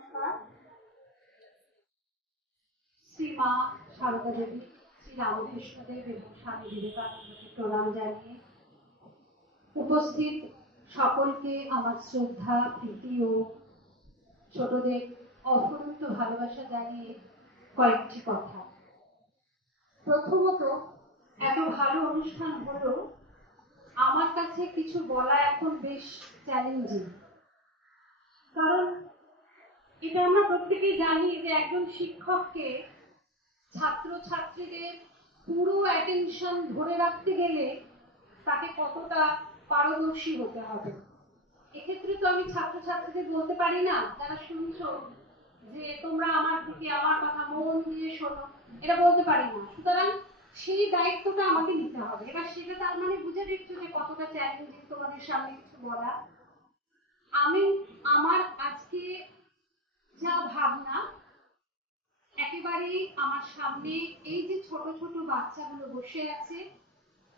নমস্কার। শ্রীমা সারদা দেবী, শ্রী রামকৃষ্ণদেব এবং স্বামী বিবেকানন্দকে প্রণাম জানিয়ে উপস্থিত সকলকে আমার শ্রদ্ধা, প্রীতি ও ছোটদের অফুরন্ত ভালোবাসা জানিয়ে কয়েকটি কথা। প্রথমত, এত ভালো অনুষ্ঠান হলো, আমার কাছে কিছু বলা এখন বেশ চ্যালেঞ্জিং। কারণ এটা আমরা প্রত্যেকেই জানি যে একজন শিক্ষককে ছাত্রছাত্রীদের পুরো অ্যাটেনশন ধরে রাখতে গেলে তাকে কতটা পারদর্শী হতে হবে। এক্ষেত্রে তো আমি ছাত্রছাত্রীদের বলতে পারি না, যারা শুনছো যে তোমরা আমার দিকে আমার কথা মন দিয়ে শোনো, এটা বলতে পারি না। সুতরাং সেই দায়িত্বটা আমাকে নিতে হবে। এবার সেটা তার মানে বুঝে দেখছো যে কতটা চ্যালেঞ্জিং তোমাদের সামনে কিছু বলা। আমি আমার আজকে যা ভাবনা, একেবারেই আমার সামনে এই যে ছোট ছোট বাচ্চাগুলো বসে আছে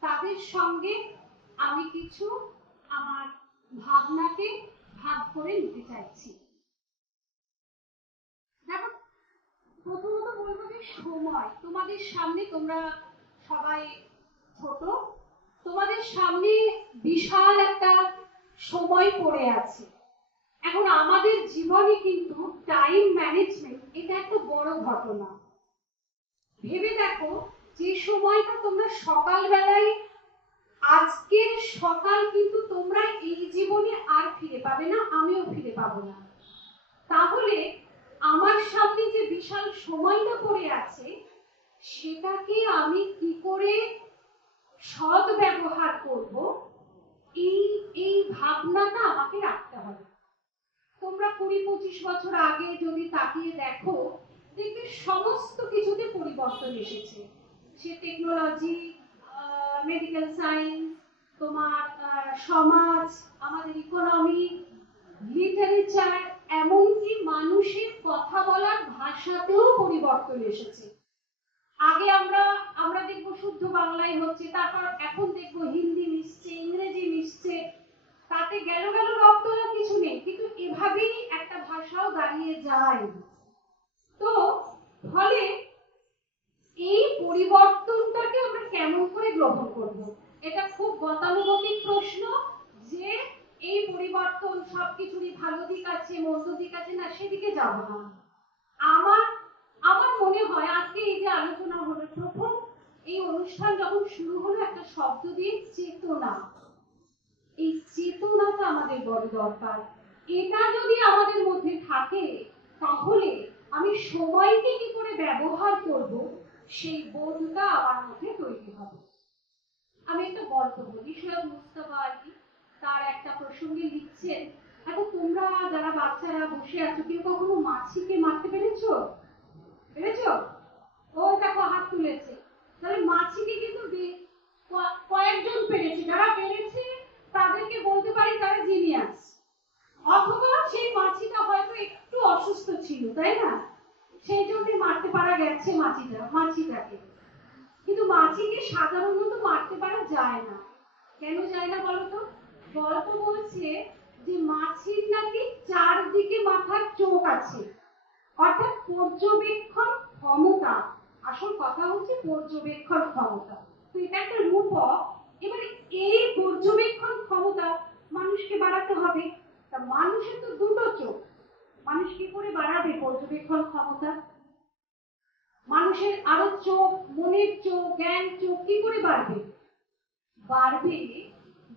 তাদের সঙ্গে আমি কিছু আমার ভাবনাকে ভাগ করে নিতে চাইছি। দেখো, প্রথমত বলবো যে সময় তোমাদের সামনে, তোমরা সবাই ছোট, তোমাদের সামনে বিশাল একটা সময় পড়ে আছে। এখন আমাদের জীবনে কিন্তু টাইম ম্যানেজমেন্ট এটা একটা বড় ঘটনা। ভেবে দেখো, যে সময়টা তোমরা সকালবেলায়, আজকের সকাল কিন্তু তোমরা এই জীবনে আর ফিরে পাবে না, আমিও ফিরে পাবো না। তাহলে আমার সামনে যে বিশাল সময়টা পড়ে আছে সেটাকে আমি কি করে সৎ ব্যবহার করব, এই ভাবনাটা আমাকে রাখতে হবে। তোমরা 20-25 বছর আগে যদি তাকিয়ে দেখো, দেখবে সমস্ত কিছুতে পরিবর্তন এসেছে। সে টেকনোলজি, মেডিকেল সায়েন্স, তোমার সমাজ, আমাদের ইকোনমি, লিটারেচার, এমনকি মানুষের কথা বলার ভাষাতেও পরিবর্তন এসেছে। আগে আমরা দেখবো শুদ্ধ বাংলায় হচ্ছে, তারপর এখন দেখবো হিন্দি মিশছে, ইংরেজি মিশছে, তাতে গেল রব তোলা কিছু নেই, কিন্তু এভাবেই একটা ভাষাও দাঁড়িয়ে যায়। তো ফলে এই পরিবর্তনটাকে আমরা কেমন করে গ্রহণ করব, এটা খুব গতানুগতিক প্রশ্ন। যে এই পরিবর্তন সবকিছুরই ভালো দিক আছে, মন্দ দিক আছে, না সেদিকে যাব না। আমার মনে হয় আজকে এই যে আলোচনা হলো, প্রথম এই অনুষ্ঠান যখন শুরু হলো একটা শব্দ দিয়ে, চেতনা। এই চেতনাটা আমাদের বড় দরকার। এটা যদি আমাদের মধ্যে থাকে তাহলে আমি সময়কে কি করে ব্যবহার করব সেই বোধটা আমার মধ্যে তৈরি হবে। আমি একটা গল্প বলি। সৈয়দ মুস্তাফা আলী তার একটা প্রসঙ্গে লিখছেন, এখন তোমরা যারা বাচ্চারা বসে আছো, কেউ কখনো মাছিকে মারতে পেরেছো? ও দেখো হাত তুলেছে। তাহলে মাছিকে কিন্তু কয়েকজন পেরেছে, যারা পেরেছে তাদেরকে বলতে পারি তারা জিনিয়াস। অথবা সেই মাছিটা হয়তো একটু অসুস্থ ছিল, তাই না? সেই জন্য মারতে পারা গেছে মাছিটাকে। কিন্তু মাছিকে সাধারণত মারতে পারা যায় না। কেন যায় না বলো তো? গল্প বলছে যে মাছির নাকি চারদিকে মাথার চোখ আছে, অর্থাৎ পর্যবেক্ষণ ক্ষমতা। আসল কথা হচ্ছে পর্যবেক্ষণ ক্ষমতা। তো এটা একটা রূপক। এবারে এই পর্যবেক্ষণ ক্ষমতা মানুষকে বাড়াতে হবে। তা মানুষের তো দুটো চোখ, মানুষ কি করে বাড়াবে পর্যবেক্ষণ ক্ষমতা? মানুষের আরো চোখ, মনের চোখ, জ্ঞান চোখ কি করে বাড়বে?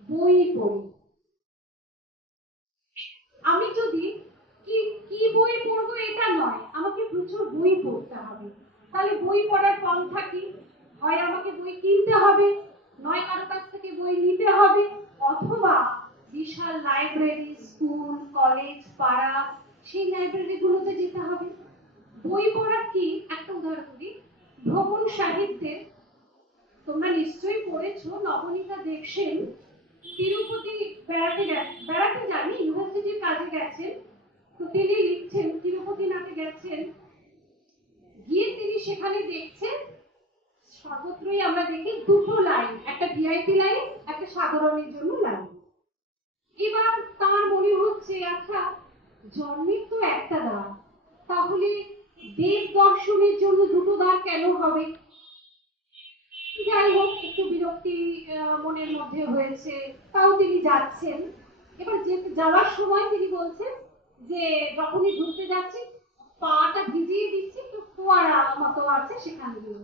বই পড়ে। আমি যদি কি বই পড়বো এটা নয়, আমাকে প্রচুর বই পড়তে হবে। তাহলে বই পড়ার পন্থা কি? হয় আমাকে বই কিনতে হবে, নয় কারো কাছ থেকে বই নিতে হবে, অথবা বিশাল লাইব্রেরি, স্কুল, কলেজ, পাড়া, সেই লাইব্রেরিগুলোতে যেতে হবে। বই পড়ার কি একটা উদাহরণ দিই। ভ্রমণ সাহিত্যের তোমরা নিশ্চয়ই পড়েছো, নবনীতা দেবসেন তিরুপতি বেড়াতে যাননি, ইউনিভার্সিটির কাজে গেছেন। তো তিনি লিখছেন, তিরুপতিনাথে গেছেন, গিয়ে তিনি সেখানে দেখছেন সর্বত্রই আমরা দেখি দুটো লাইন, একটা ভিআইপি লাইন, একটা সাধারণের জন্য লাইন। এবার তার মনে হচ্ছে, আচ্ছা জন্মের তো একটা দ্বার, তাহলে দেব দর্শনের জন্য দুটো দ্বার কেন হবে? যাই হোক, একটু বিরক্তি মনের মধ্যে হয়েছে, তাও তিনি যাচ্ছেন। এবার যাওয়ার সময় তিনি বলছেন যে যখনই ঢুকতে যাচ্ছি পাটা ভিজিয়ে দিচ্ছি, একটু ফোয়ারা মতো আছে সেখান দিয়ে।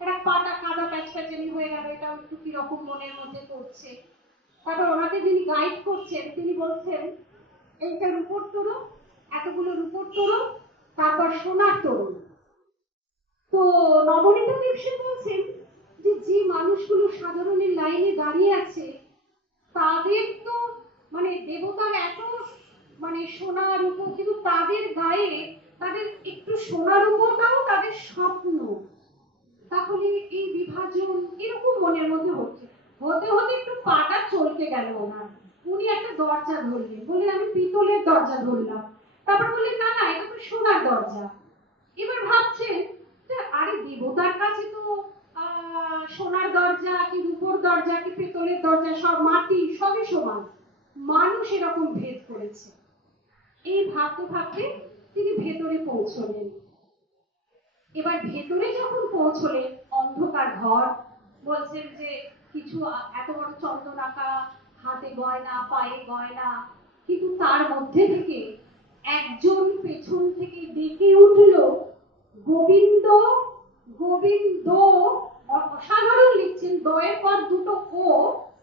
এটা পাটা কাদা প্যাচপ্যাচানি হয়ে গেল, এটা একটু কিরকম মনের মধ্যে পড়ছে। তারপর ওনাকে যিনি গাইড করছেন তিনি বলছেন এইটা রূপোর তরুণ, এতগুলো রূপোর তরুণ, তারপর সোনার তরুণ। তো নবনীতা দেবসেন বলছেন যে যে মানুষগুলো সাধারণের লাইনে দাঁড়িয়ে আছে তাদের তো মানে দেবতার এত মানে সোনা রূপো, কিন্তু তাদের গায়ে তাদের একটু সোনা রূপটাও তাদের স্বপ্ন। তাহলে এই বিভাজন এরকম মনের মধ্যে হচ্ছে, হতে হতে একটু পাটা চলতে গেল ওনার। উনি একটা দরজা ধরলেন, বললেন আমি পিতলের দরজা ধরলাম। তারপর বললেন না না, এটা তো সোনার দরজা। এবার ভাবছেন যে আরে দেবতার কাছে তো সোনার দরজা কি রূপোর দরজা কি পেতলের দরজা সব মাটি, সবই সমান। মানুষ এরকম ভেদ করেছে। এই ভাবতে ভাবতে তিনি ভেতরে পৌঁছলেন। এবার ভেতরে যখন পৌঁছলেন, অন্ধকার ঘর, বলছেন যে কিছু এত বড় চন্দনাকা, হাতে গয়না, পায়ে গয়না, কিন্তু তার মধ্যে থেকে একজন পেছন থেকে ডেকে উঠল গোবিন্দ গোবিন্দ। অসাধারণ লিখছেন, দয়ের পর দুটো ও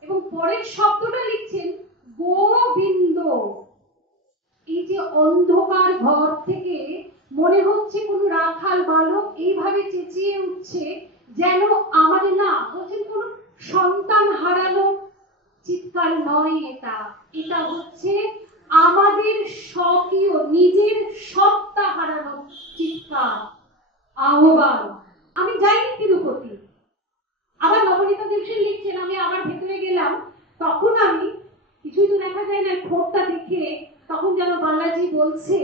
এবং পরের শব্দটা লিখছেন গোবিন্দ। এই যে অন্ধকার ঘর থেকে মনে হচ্ছে কোন রাখাল বালক এইভাবে চেঁচিয়ে উঠছে, যেন আমাদের না বলছেন কোন সন্তান হারানো চিৎকার নয়, এটা এটা হচ্ছে আমাদের স্বকীয় নিজের সত্তা হারানো চিৎকার, আহ্বান। আমি যাইনি তিরুপতি। আবার নবনীতা দেবসেন লিখছেন আমি আবার ভেতরে গেলাম, তখন আমি কিছুই তো দেখা যায় না, ঠোঁটটা দেখে তখন যেন বালাজি বলছে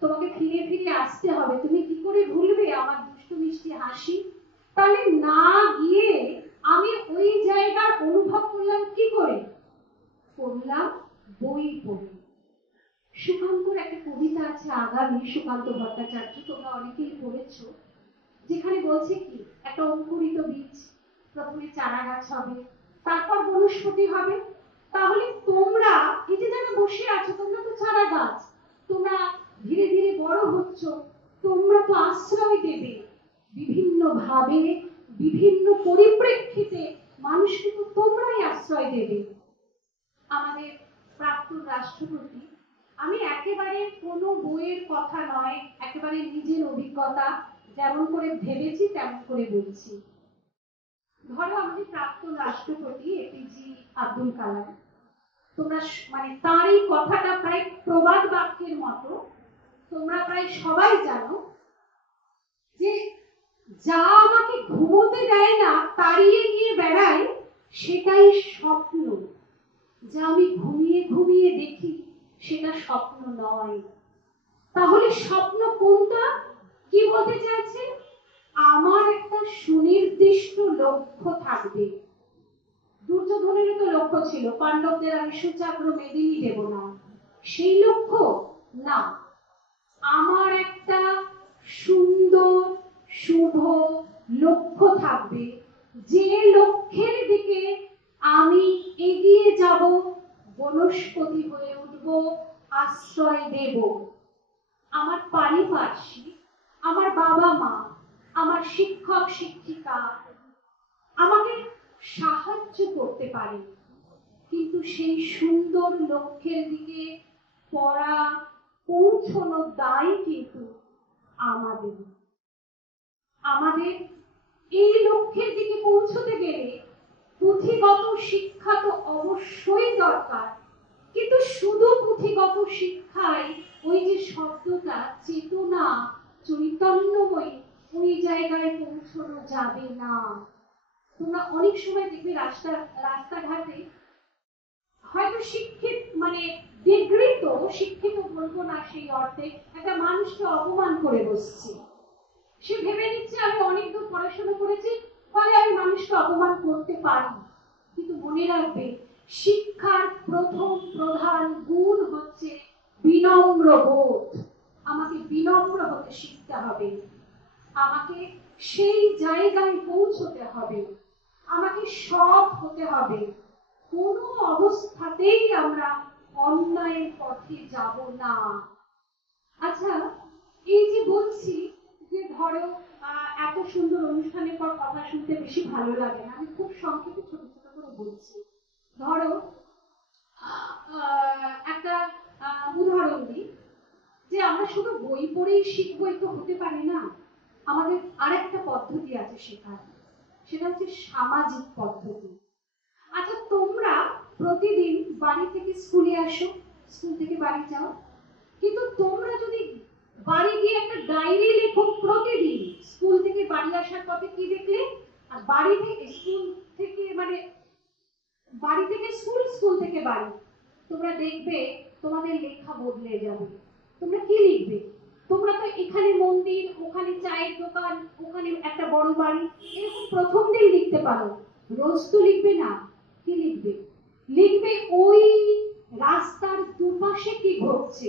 তোমাকে ফিরে ফিরে আসতে হবে, তুমি কি করে ভুলবে আমার দুষ্টু মিষ্টি হাসি। তাহলে না গিয়ে আমি ওই জায়গার অনুভব করলাম কি করে? করলাম বই পড়ে। সুকান্তর একটা কবিতা আছে আগামী, সুকান্ত ভট্টাচার্য, তোমরা অনেকেই পড়েছো, যেখানে বলছে কি একটা অঙ্কুরিত বীজ প্রথমে চারা গাছ হবে, তারপর বনস্পতি হবে। তাহলে তোমরা এই যে যারা বসে আছো তোমরা তো চারা গাছ, তোমরা ধীরে ধীরে বড় হচ্ছ, তোমরা তো আশ্রয় দেবে বিভিন্ন ভাবে, বিভিন্ন পরিপ্রেক্ষিতে মানুষকে তো তোমরাই আশ্রয় দেবে। আমাদের প্রাক্তন রাষ্ট্রপতি, আমি একেবারে কোনো বইয়ের কথা নয়, একেবারে নিজের অভিজ্ঞতা যেমন করে ভেবেছি তেমন করে বলছি। ধরো আমাদের প্রাক্তন রাষ্ট্রপতি এপিজে আব্দুল কালাম, তোমরা মানে তার এই কথাটা প্রায় প্রবাদ বাক্যের মতো, তোমরা প্রায় সবাই জানো যে যা আমাকে ঘুমোতে দেয় না তাড়িয়ে নিয়ে বেড়ায় সেটাই স্বপ্ন, যা আমি ঘুমিয়ে ঘুমিয়ে দেখি সেটা স্বপ্ন নয়। তাহলে স্বপ্ন কোনটা? কি বলতে চাইছে? আমার একটা সুনির্দিষ্ট লক্ষ্য থাকবে। দুর্যোধনেরও তো লক্ষ্য ছিল, পাণ্ডবদের আমি সুচাগ্র মেদিনী দেব না, সেই লক্ষ্য না। আমার একটা সুন্দর শুভ লক্ষ্য থাকবে, যে লক্ষ্যের দিকে আমি এগিয়ে যাব, বনস্পতি হয়ে উঠব, আশ্রয় দেব। আমার পারিপার্শ্বিক, আমার বাবা মা, আমার শিক্ষক শিক্ষিকা আমাকে সাহায্য করতে পারে, কিন্তু সেই সুন্দর লক্ষ্যের দিকে পৌঁছানোর দায় কিন্তু আমাদের। আমাদের এই লক্ষ্যের দিকে পৌঁছতে গেলে পুঁথিগত শিক্ষা তো অবশ্যই দরকার, কিন্তু শুধু পুঁথিগত শিক্ষায় ওই যে শব্দটা চেতনা চৈতন্যময়ী, ওই জায়গায় পৌঁছানো যাবে না। তোমরা অনেক সময় দেখবে রাস্তাঘাটে হয়তো শিক্ষিত মানে ডিগ্রি তো শিক্ষিত বলবো না সেই অর্থে, একটা মানুষকে অপমান করে বসছে, সে ভেবে নিচ্ছে আমি অনেক দূর পড়াশোনা করেছি ফলে আমি মানুষকে অপমান করতে পারি। কিন্তু মনে রাখবে শিক্ষার প্রথম প্রধান গুণ হচ্ছে বিনম্র বোধ। আমাকে বিনম্র হতে শিখতে হবে, আমাকে সেই জায়গায় পৌঁছতে হবে, আমাকে সৎ হতে হবে। কোনো অবস্থাতেই আমরা অন্যায়ের পথে যাব না। আচ্ছা, এই যে বলছি যে ধরো এত সুন্দর অনুষ্ঠানের পর কথা শুনতে বেশি ভালো লাগে না, আমি খুব সংক্ষেপে ছোট ছোট করে বলছি। ধরো একটা উদাহরণ দিই, যে আমরা শুধু বই পড়েই শিখবো তো হতে পারে না, আমাদের আরেকটা পদ্ধতি আছে শেখার, সেটা হচ্ছে সামাজিক পদ্ধতি। আচ্ছা, তোমরা প্রতিদিন বাড়ি থেকে স্কুলে আসো, স্কুল থেকে বাড়ি যাও, কিন্তু তোমরা যদি বাড়ি গিয়ে একটা ডায়েরি লেখো প্রতিদিন স্কুল থেকে বাড়ি আসার পথে কি দেখলে, আর বাড়ি থেকে স্কুল থেকে মানে বাড়ি থেকে স্কুল, স্কুল থেকে বাড়ি, তোমরা দেখবে তোমাদের লেখা বদলে যাবে। তোমরা কি লিখবে? তোমরা তো এখানে মন্দির, ওখানে চায়ের দোকান, ওখানে একটা বড় বাড়ি, এরকম প্রথম দিন লিখতে পারো, রোজ তো লিখবে না। কি লিখবে? লিখবে ওই রাস্তার দুপাশে কি ঘটছে।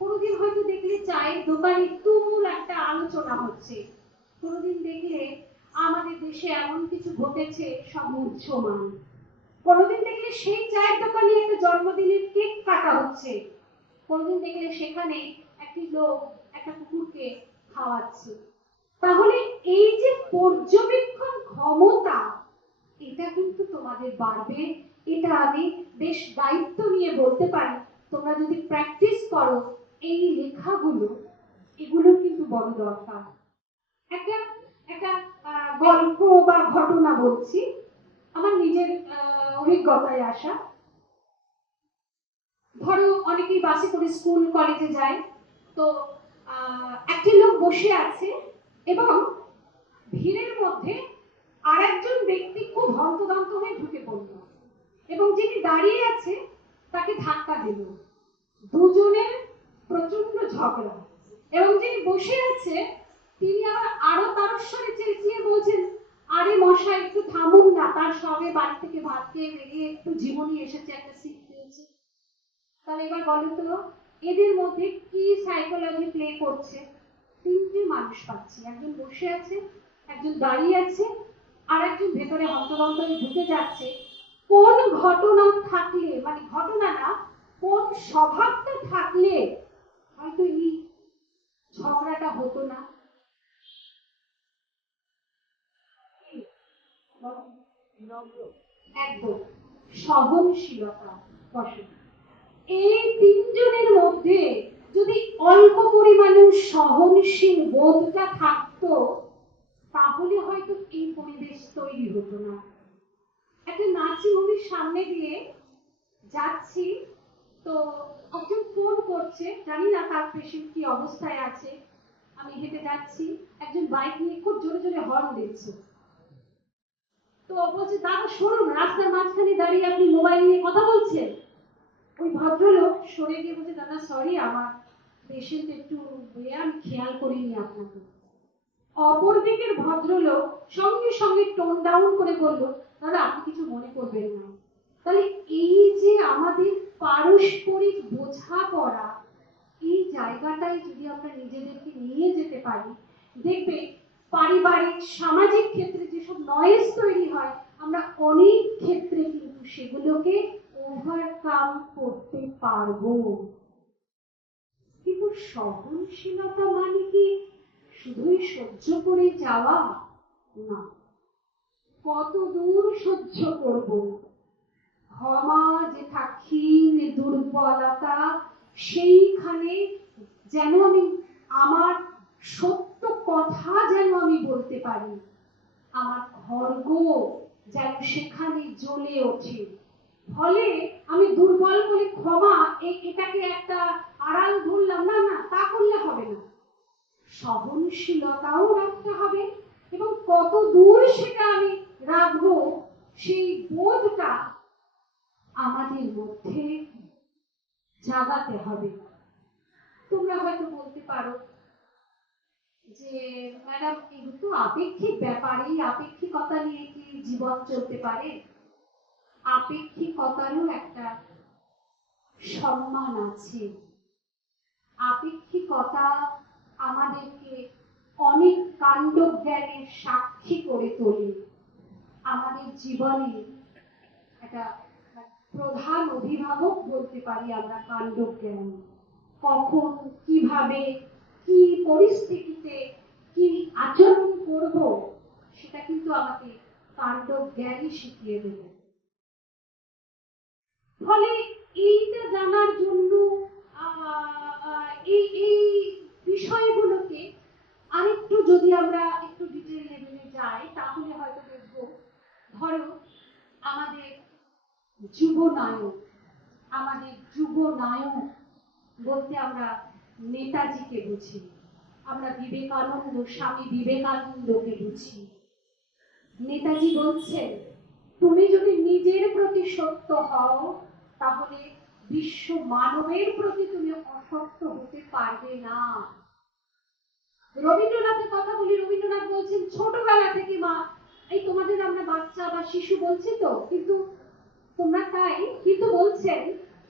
কোনোদিন হয়তো দেখলে চায়ের দোকানে তুমুল একটা আলোচনা হচ্ছে, কোনোদিন দেখলে আমাদের দেশে এমন কিছু ঘটেছে সব উচ্ছমান, কোনোদিন দেখলে সেই চায়ের দোকানে একটা জন্মদিনের কেক কাটা হচ্ছে, কোনোদিন দেখলে সেখানে একটি লোক একটা কুকুরকে খাওয়াচ্ছে। তাহলে এই যে পর্যবেক্ষণ ক্ষমতা, এটা কিন্তু তোমাদের বাড়বে। এটা আমি বেশ দায়িত্ব নিয়ে বলতে পারি, তোমরা যদি প্র্যাকটিস করো এই লেখাগুলো, এগুলো কিন্তু বড় দরকার। একটা একটা গল্প বা ঘটনা বলছি, আমার নিজের অভিজ্ঞতায় আসা। ধরো অনেকেই বাসে করে স্কুল কলেজে যায়, তো একটি লোক বসে আছে এবং ভিড়ের মধ্যে আর একজন ব্যক্তি খুব হন্তদন্ত হয়ে ঢুকে পড়ল এবং যিনি দাঁড়িয়ে আছে তাকে ধাক্কা দিল। দুজনের প্রচন্ড ঝগড়া, এবং যিনি বসে আছে তিনি আবার আরো তারস্বরে চেঁচিয়ে বলছেন, আরে মশাই একটু থামুন না, তার সবে বাড়ি থেকে ভাত খেয়ে বেরিয়ে একটু জীবনী এসেছে, একটা সিট পেয়েছে। তাহলে এবার বলো তো এদের মধ্যে কি সাইকোলজি প্লে করছে? তিনটে মানুষ পাচ্ছি, একজন বসে আছে, একজন দাঁড়িয়ে আছে, আর একজন ভেতরে হন্তদন্ত হয়ে ঢুকে যাচ্ছে। কোন ঘটনা থাকলে, মানে ঘটনা না, কোন স্বভাবটা থাকলে হয়তো এই ঝগড়াটা হতো না? একদম সহনশীলতা। বসে এই তিনজনের মধ্যে যদি অল্প পরিমাণে সহনশীল বোধটা থাকতো, তাহলে হয়তো এই পরিবেশ তৈরি হতো না। একটা নার্সিং হোমের সামনে দিয়ে যাচ্ছি, তো একজন ফোন করছে, জানি না তার পেশেন্ট কি অবস্থায় আছে। আমি হেঁটে যাচ্ছি, একজন বাইক নিয়ে খুব জোরে জোরে হর্ন দিচ্ছে। তো বলছে, দাদা সরুন, রাস্তার মাঝখানে দাঁড়িয়ে আপনি মোবাইল নিয়ে কথা বলছেন। ওই ভদ্রলোক সরে গিয়ে বলছে, দাদা সরি, আমার পেশেন্ট একটু আমি খেয়াল করিনি আপনাকে। অপর দিকের ভদ্রলোক সঙ্গে সঙ্গে টোন ডাউন করে বলল, দাদা আপনি কিছু মনে করবেন না। তাহলে এই যে আমাদের পারস্পরিক বোঝাপড়া, এই জায়গাটায় যদি আমরা নিজেদেরকে নিয়ে যেতে পারি, দেখবে পারিবারিক সামাজিক ক্ষেত্রে যেসব নয়েজ তৈরি হয়, আমরা অনেক ক্ষেত্রে কিন্তু সেগুলোকে ওভারকাম করতে পারবো। কিন্তু সহনশীলতা মানে কি শুধুই সহ্য করে যাওয়া? না, কত দূর সহ্য করব? ক্ষমা যেটা ক্ষীণ দুর্বলতা, সেইখানে যেন আমি আমার সত্য কথা যেন আমি বলতে পারি, আমার খড়গ যেন সেখানে জ্বলে ওঠে। ফলে আমি দুর্বল বলে ক্ষমা এটাকে একটা আড়াল ধরলাম না, না তা করলে হবে না। সহনশীলতাও রাখতে হবে, এবং কত দূর সেটা আমি রাখবো সেই বোধটা আমাদের মধ্যে জাগাতে হবে। তোমরা হয়তো বলতে পারো যে ম্যাডাম এগুলো তো আপেক্ষিক ব্যাপার, এই আপেক্ষিকতা নিয়ে কি জীবন চলতে পারে? আপেক্ষিকতারও একটা সম্মান আছে। আপেক্ষিকতা আমাদেরকে অনেক কাণ্ডজ্ঞানের সাক্ষী করে তোলে। আমাদের জীবনে একটা প্রধান অভিভাবক বলতে পারি আমরা কাণ্ডজ্ঞান। কখন কিভাবে কি পরিস্থিতিতে কি আচরণ করব সেটা কিন্তু আমাকে কাণ্ডজ্ঞানই শিখিয়ে দেবে। ফলে এইটা জানার জন্য এই বিষয়গুলোকে আরেকটু যদি আমরা একটু ডিটেল লেভেলে যাই তাহলে হয়তো দেখব, ধরো আমাদের যুব নায়ক বলতে আমরা নেতাজিকে বুঝি, আমরা স্বামী বিবেকানন্দকে বুঝি। নেতাজি বলছেন, তুমি যদি নিজের প্রতি সত্য হও তাহলে বিশ্ব মানবের প্রতি তুমি অসত্য হতে পারবে না। রবীন্দ্রনাথের কথা বলি, রবীন্দ্রনাথ বলছেন ছোটবেলা থেকে মা, এই তোমাদের আমরা বাচ্চা বা শিশু বলছি তো, কিন্তু তোমরা তাই, কিন্তু বলছেন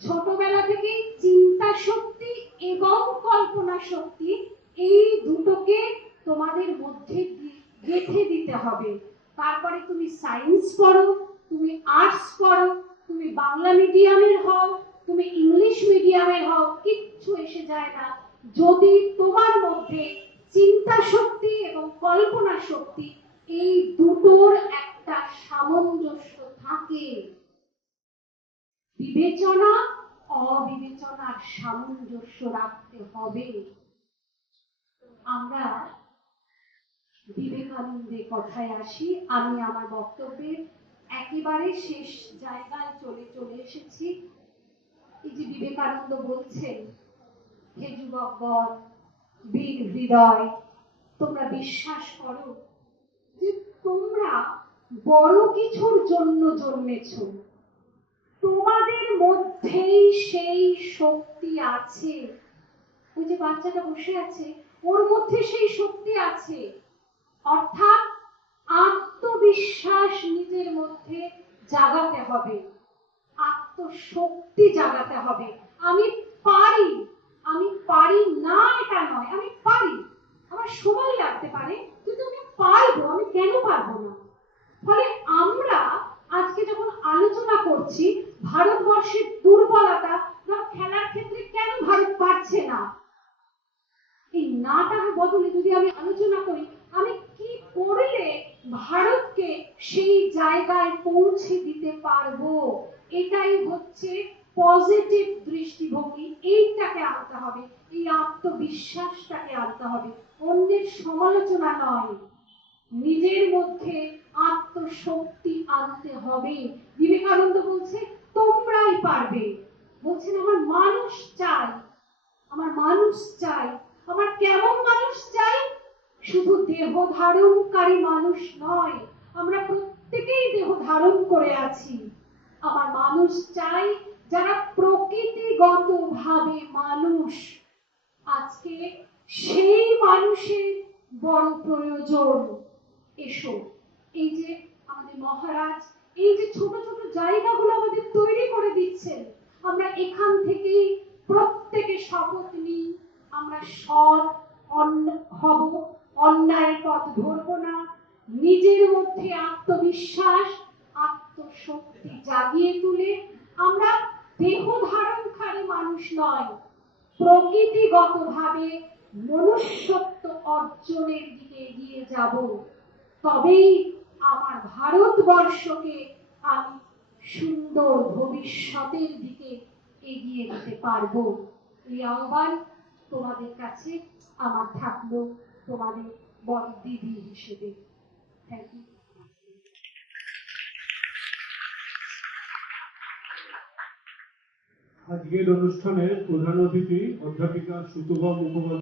ছোটবেলা থেকেই চিন্তা শক্তি এবং কল্পনা শক্তি এই দুটোকে তোমাদের মধ্যে গেঁথে দিতে হবে। তারপরে তুমি সায়েন্স পড়ো, তুমি আর্টস পড়ো, তুমি বাংলা মিডিয়ামের হও, তুমি ইংলিশ মিডিয়ামের হও, কিচ্ছু এসে যায় না, যদি তোমার মধ্যে চিন্তা শক্তি এবং কল্পনা শক্তি এই দুটোর একটা সামঞ্জস্য থাকে। বিবেচনা অবিবেচনার সামঞ্জস্য রাখতে হবে। আমরা বিবেকানন্দের কথায় আসি। আমি আমার বক্তব্যের একেবারে শেষ জায়গায় চলে এসেছি। এই যে বিবেকানন্দ বলছেন, হে যুবকগণ, বীর হৃদয়, তোমরা বিশ্বাস করো যে তোমরা বড় কিছুর জন্য জন্মেছ, তোমাদের মধ্যেই সেই শক্তি আছে। ওই যে বাচ্চাটা বসে আছে, ওর মধ্যে সেই শক্তি আছে। অর্থাৎ আত্মবিশ্বাস নিজের মধ্যে জাগাতে হবে, আত্মশক্তি জাগাতে হবে। আমি পারি, আমি পারি না এটা নয়, আমি পারি, আমার সময় লাগতে পারে কিন্তু আমি পারবো, আমি কেন পারবো না। ফলে আমরা আজকে যখন আলোচনা করছি ভারতবর্ষের দুর্বলতা, খেলার ক্ষেত্রে কেন ভারত পারছে না, এই নাটার বদলে যদি আমি আলোচনা করি আমি কি করলে ভারতকে সেই জায়গায় পৌঁছে দিতে পারবো, এটাই হচ্ছে পজিটিভ দৃষ্টিভঙ্গি। এইটাকে আনতে হবে, এই আত্মবিশ্বাসটাকে আনতে হবে, অন্যের সমালোচনা নয়, নিজের মধ্যে আত্মশক্তি আনতে হবে। বিবেকানন্দ বলছে তোমরাই পারবে, বলছেন আমার মানুষ চাই, আমার মানুষ চাই। আমার কেমন মানুষ চাই? শুধু দেহ ধারণকারী মানুষ নয়, আমরা প্রত্যেকেই দেহ ধারণ করে আছি। আমার মানুষ চাই যারা প্রকৃতিগত ভাবে মানুষ। আজকে সেই মানুষের বড় প্রয়োজন। এসো, এই যে আমাদের মহারাজ এই যে ছোট ছোট জায়গাগুলো আমাদের তৈরি করে দিচ্ছেন, আমরা এখান থেকেই প্রত্যেকে শপথ নিই, আমরা সৎ হব, অন্যায়ের পথ ধরবো না, নিজের মধ্যে আত্মবিশ্বাস আত্মশক্তি জাগিয়ে তুলে আমরা দেহ ধারণকারী মানুষ নয়, প্রকৃতিগত ভাবে মনুষ্যত্ব অর্জনের দিকে এগিয়ে যাব। তবেই আমার ভারতবর্ষকে আমি সুন্দর ভবিষ্যতের দিকে এগিয়ে দিতে পারবো। এই আহ্বান তোমাদের কাছে আমার থাকলো, তোমাদের বড় দিদি হিসেবে। Thank you. আজকের অনুষ্ঠানের প্রধান অতিথি অধ্যাপিকা সুতপা মুখোপাধ্যায়।